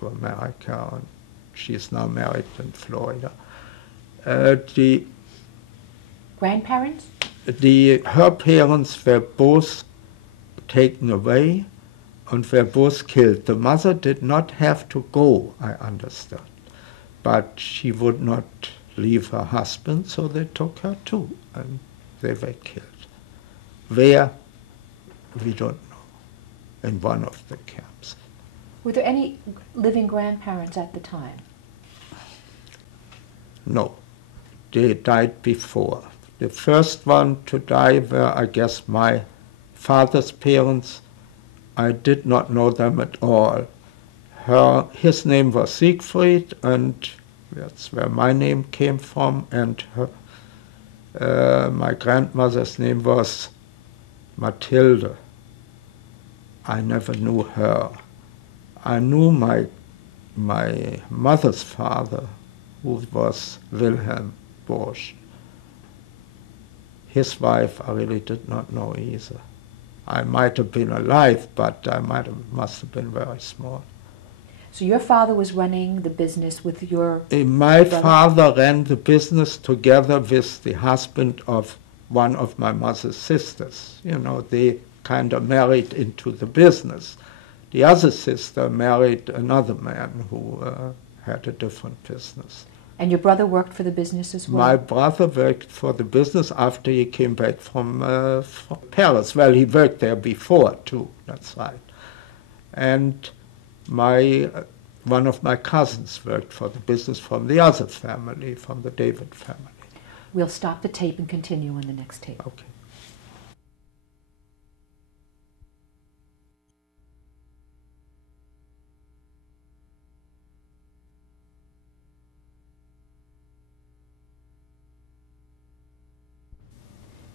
to America, and she's now married in Florida. The grandparents? Her parents were both taken away and were both killed. The mother did not have to go, I understand, but she would not leave her husband, so they took her too, and they were killed. Where? We don't know. In one of the camps. Were there any living grandparents at the time? No. They died before. The first one to die were, I guess, my father's parents. I did not know them at all. His name was Siegfried, and that's where my name came from, and my grandmother's name was Mathilde. I never knew her. I knew my mother's father, who was Wilhelm Borsch. His wife I really did not know either. I might have been alive, but I must have been very small. So your father was running the business with your My brother? father ran the business together with the husband of one of my mother's sisters. You know, they kind of married into the business. The other sister married another man who had a different business. And your brother worked for the business as well? My brother worked for the business after he came back from Paris. Well, he worked there before too, that's right. And one of my cousins worked for the business from the other family, from the David family. We'll stop the tape and continue on the next tape. Okay.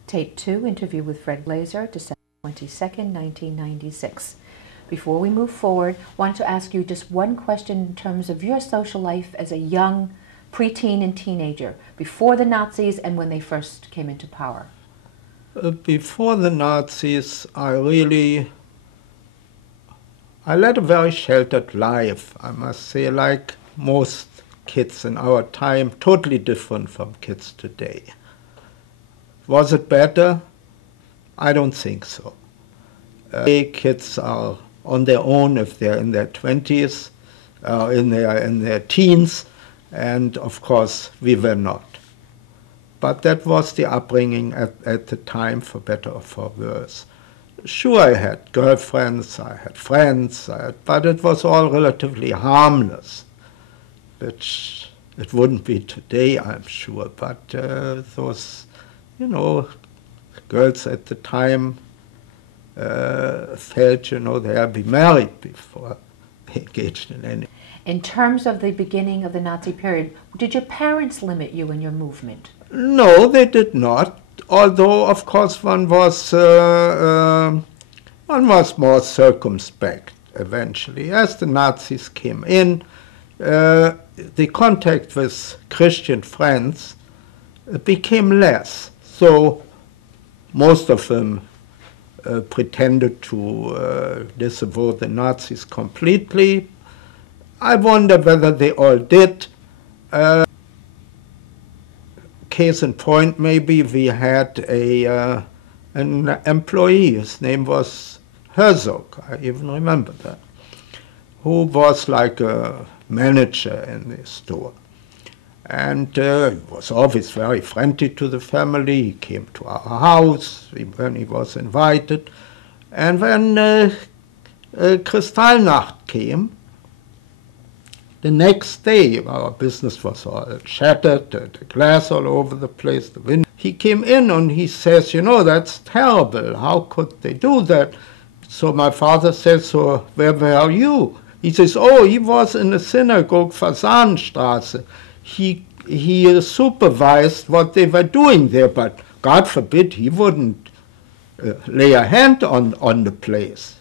Tape 2, interview with Fred Glaser, December 22nd, 1996. Before we move forward, I wanted to ask you just one question in terms of your social life as a young preteen and teenager, before the Nazis and when they first came into power. Before the Nazis, I led a very sheltered life, I must say, like most kids in our time, totally different from kids today. Was it better? I don't think so. Kids are on their own if they're in their 20s, in their teens, and of course we were not. But that was the upbringing at the time, for better or for worse. Sure, I had girlfriends, I had friends, but it was all relatively harmless, which it wouldn't be today, I'm sure, but those, you know, girls at the time felt, you know, they had to be married before they engaged in any. In terms of the beginning of the Nazi period, did your parents limit you in your movement? No, they did not. Although, of course, one was more circumspect eventually. As the Nazis came in, the contact with Christian friends became less. So most of them pretended to disavow the Nazis completely. I wonder whether they all did. Case in point, maybe we had an employee, his name was Herzog, I even remember that, who was like a manager in the store. And he was always very friendly to the family. He came to our house when he was invited. And when Kristallnacht came, the next day, our business was all shattered, the glass all over the place, the window. He came in and he says, you know, that's terrible. How could they do that? So my father says, so where were you? He says, oh, he was in the synagogue, Fasanenstraße. He supervised what they were doing there, but God forbid he wouldn't lay a hand on the place.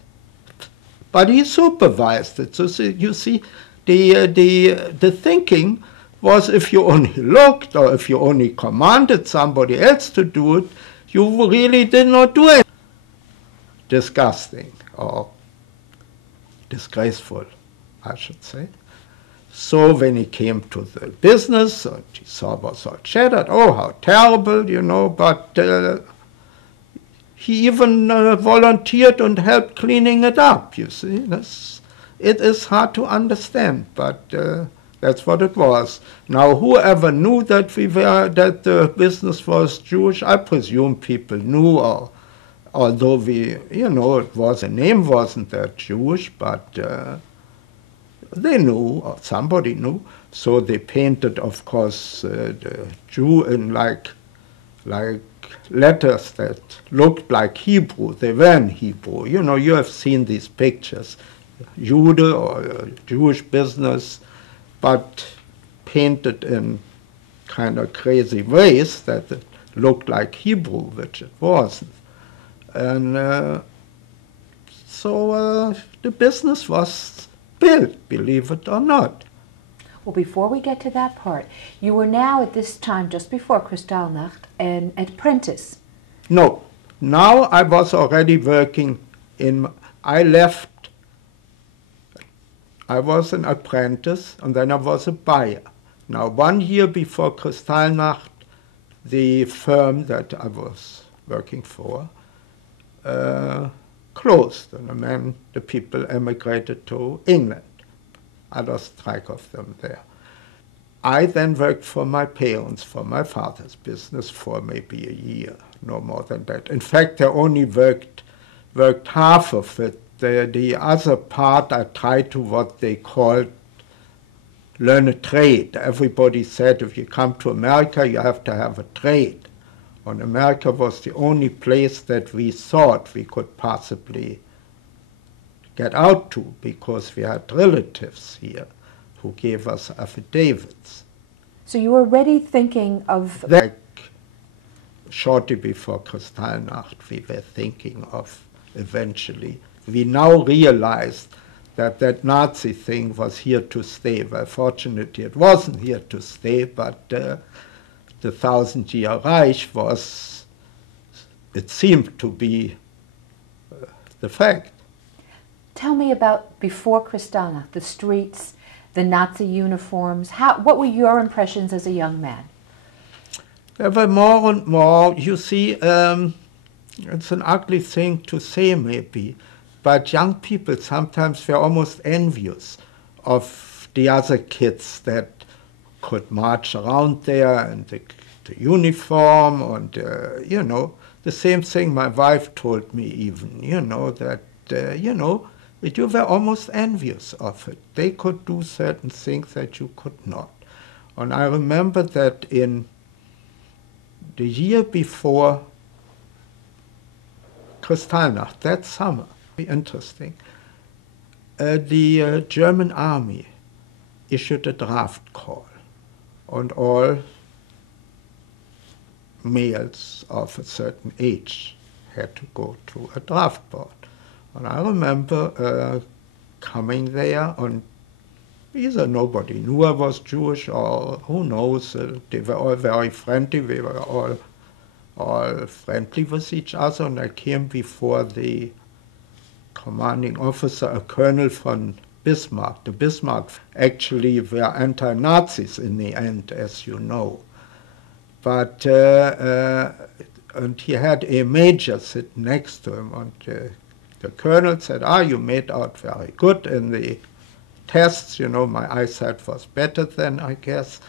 But he supervised it. So you see, the thinking was if you only looked or if you only commanded somebody else to do it, you really did not do it. Disgusting or disgraceful, I should say. So when he came to the business, and he saw was all shattered, oh, how terrible, but he even volunteered and helped cleaning it up, you see. It is hard to understand, but that's what it was. Now, whoever knew that that the business was Jewish, I presume people knew, although the name wasn't that Jewish, but they knew, or somebody knew. So they painted, of course, the Jew in like letters that looked like Hebrew. They were in Hebrew. You have seen these pictures, Jude or Jewish business, but painted in kind of crazy ways that it looked like Hebrew, which it wasn't. And so the business was built, believe it or not. Well, before we get to that part, you were now at this time, just before Kristallnacht, an apprentice. No, now I was already working I left, I was an apprentice, and then I was a buyer. Now, 1 year before Kristallnacht, the firm that I was working for closed, and the people emigrated to England. I lost track of them there. I then worked for my parents, for my father's business, for maybe a year, no more than that. In fact, I only worked half of it. The other part I tried to what they called learn a trade. Everybody said if you come to America, you have to have a trade. And America was the only place that we thought we could possibly get out to, because we had relatives here who gave us affidavits. So you were already thinking of... Like shortly before Kristallnacht, we were thinking of eventually. We now realized that Nazi thing was here to stay. Well, fortunately, it wasn't here to stay, but the 1,000-year Reich was, it seemed to be the fact. Tell me about before Kristallnacht, the streets, the Nazi uniforms. What were your impressions as a young man? There were more and more, you see, it's an ugly thing to say maybe, but young people sometimes were almost envious of the other kids that could march around there and the uniform and, the same thing my wife told me even, that, you were almost envious of it. They could do certain things that you could not. And I remember that in the year before Kristallnacht, that summer, interesting, the German army issued a draft call, and all males of a certain age had to go to a draft board. And I remember coming there, and either nobody knew I was Jewish, or who knows, they were all very friendly, we were all friendly with each other, and I came before the commanding officer, a colonel from Bismarck. The Bismarck actually were anti-Nazis in the end, as you know. But, and he had a major sitting next to him, and the colonel said, you made out very good in the tests, my eyesight was better then, I guess,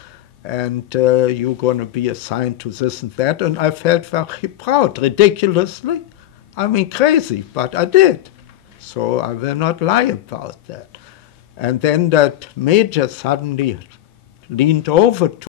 and you're going to be assigned to this and that, and I felt very proud, ridiculously, crazy, but I did. So I will not lie about that. And then that major suddenly leaned over to